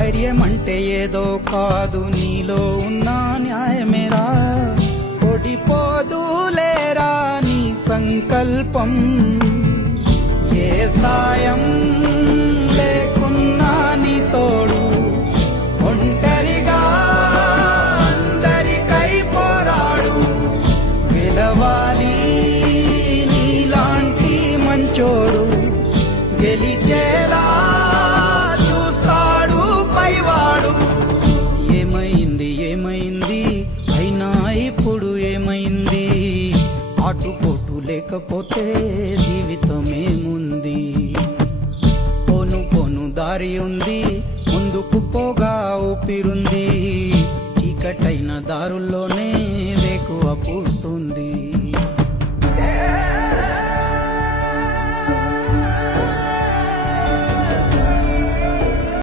ధైర్యమంటే ఏదో కాదు, నీలో ఉన్న న్యాయమేరా. ఓడిపోదులేరా నీ సంకల్పం. ఏ సాయం లేకున్నా నీ తోడు, ఒంటరిగా అందరికై పోరాడు. గెలవాలి నీలాంటి మంచోడు, గెలిచేలా చూస్తాడు పైవాడు. ఏమైంది ఏమైంది అయినా ఇప్పుడు ఏమైంది? ఆటుపోటు లేకపోతే జీవితమేముంది? పోను పోను దారి ఉంది, ముందుకు పోగా ఊపిరుంది. చీకటైన దారుల్లోనే వేకువ పూస్తుంది.